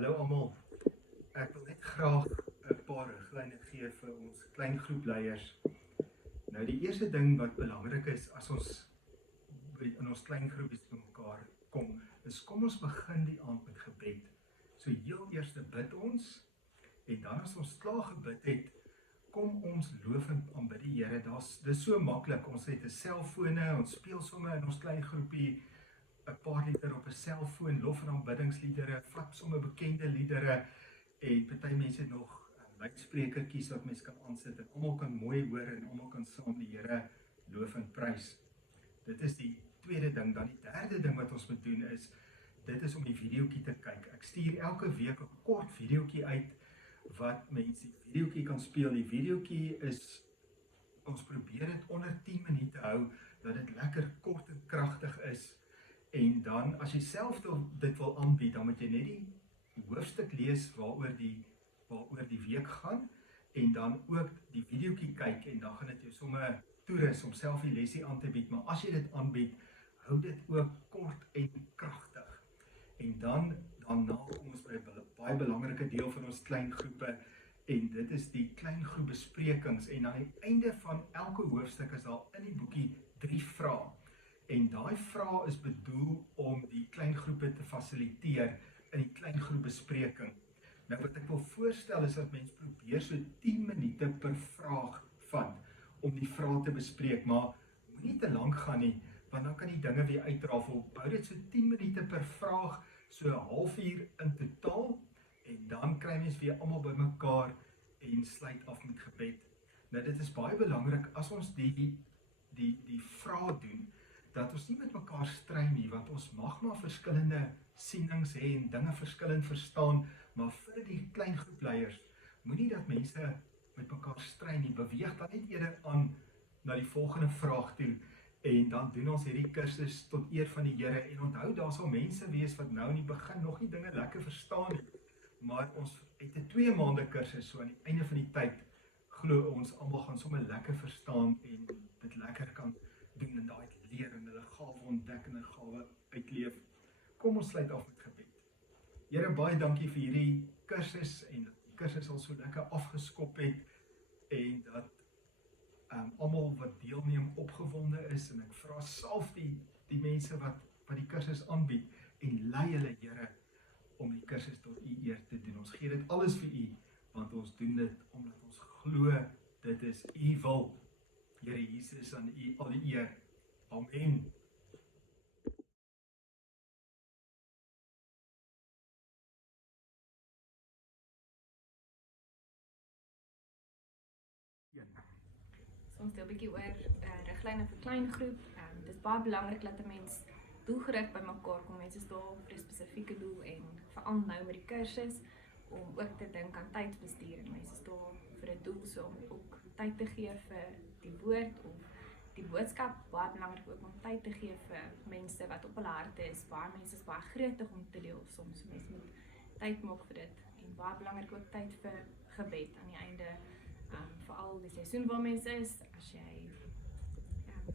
Hallo almal. Ek wil net graag 'n paar riglyne gee vir ons klein groepleiers. Nou die eerste ding wat belangrik is as ons in ons klein groepies bymekaar kom, is kom ons begin die aand met gebed. So heel eers bid ons en dan as ons klaar gebid het, kom ons loof en aanbid die Here. Dis so maklik. Ons het 'n selfone, ons speel sommer in ons klein groepie 'n paar liedere op 'n selfoon, lof en aanbiddingsliedere, vat sommer bekende liedere en party mense het nog luidsprekertjies wat mense kan aansit en almal kan mooi hoor en almal kan saam die Here loof en prys. Dit is die tweede ding. Dan die derde ding wat ons moet doen is, dit is om die videoetjie te kyk. Ek stuur elke week 'n kort videoetjie uit wat mense die videoetjie kan speel. Die videoetjie is, ons probeer dit onder 10 minute hou, dat dit lekker kort en kragtig is. En dan, as jy self dit wil aanbied, dan moet jy net die hoofstuk lees waaroor die week gaan, en dan ook die videoetjie kyk, en dan gaan dit jou sommer toerus om self die lesie aan te bied. Maar as jy dit aanbied, hou dit ook kort en kragtig. En daarna kom ons by 'n baie belangrike deel van ons klein groepe, en dit is die klein groep besprekings. En aan die einde van elke hoofstuk is daar in die boekie 3 vrae. En daai vrae is bedoel om die klein groepe te fasiliteer in die klein groep bespreking. Nou wat ek wil voorstel is dat mense probeer so 10 minute per vraag vat om die vrae te bespreek, maar moenie te lank gaan nie, want dan kan die dinge weer uitrafel. Hou dit so 10 minute per vraag, so 'n halfuur in totaal, en dan kry mens weer almal bymekaar en sluit af met gebed. Nou dit is baie belangrik as ons die vrae doen, dat ons nie met mekaar stry nie, want ons mag maar verskillende sienings hê en dinge verskillend verstaan, maar vir die klein groepleiers, moenie dat mense met mekaar stry nie. Beweeg dan net eerder aan na die volgende vraag toe, en dan doen ons hierdie kursus tot eer van die Here. En onthou, daar sal mense wees wat nou in die begin nog nie dinge lekker verstaan nie, maar ons het 'n 2 maande kursus, so aan die einde van die tyd glo ons almal gaan sommer lekker verstaan en dit lekker kan doen en daai leer en hulle gawe ontdek en hulle gawe uitleef. Kom ons sluit af met gebed. Here, baie dankie vir hierdie kursus, en dat die kursus al so lekker afgeskop het, en dat almal wat deelneem opgewonde is, en ek vra self die mense wat die kursus aanbied, en lei hulle, Here, om die kursus tot U eer te doen. Ons gee dit alles vir U, want ons doen dit omdat ons glo dit is U wil. Here Jesus, aan U al die eer. Amen. So ons deel 'n bietjie oor riglyne vir klein groep. Dit is baie belangrik dat 'n mens doelgerig by mekaar kom. Mense is daar vir 'n spesifieke doel, en veral nou met die kursus om ook te dink aan tydsbestuur. En mense is daar vir 'n doel, so om ook tyd te gee vir die woord of die boodskap. Baie belangrik ook om tyd te gee vir mense wat op hulle harte is. Baie mense is baie gretig om te deel soms. Mense moet tyd maak vir dit. En baie belangrik ook tyd vir gebed aan die einde. Veral die seisoen waar mense is, as jy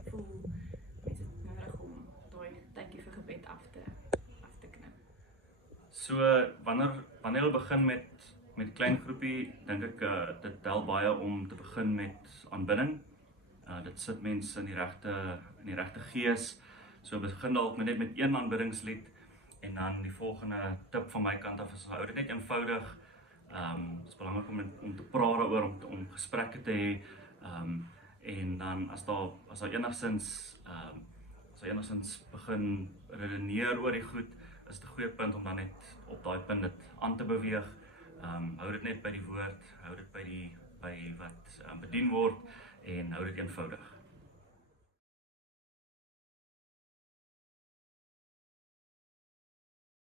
voel mense het nodig om daai tydjie vir gebed af te knip. So wanneer jy begin met klein groepie, dink ek dit tel baie om te begin met aanbidding. Dit sit mense in die regte gees. So begin dalk net met 1 aanbiddingslied, en dan die volgende tip van my kant af is, hou dit net eenvoudig. Het is belangrik om te praat daaroor, om gesprekke te hê, en dan as daar enigstens begin redeneer oor die goed, is dit 'n goeie punt om dan net op daai punt dit aan te beweeg. Hou dit net by die woord, hou dit by wat bedien word, en hou dit eenvoudig.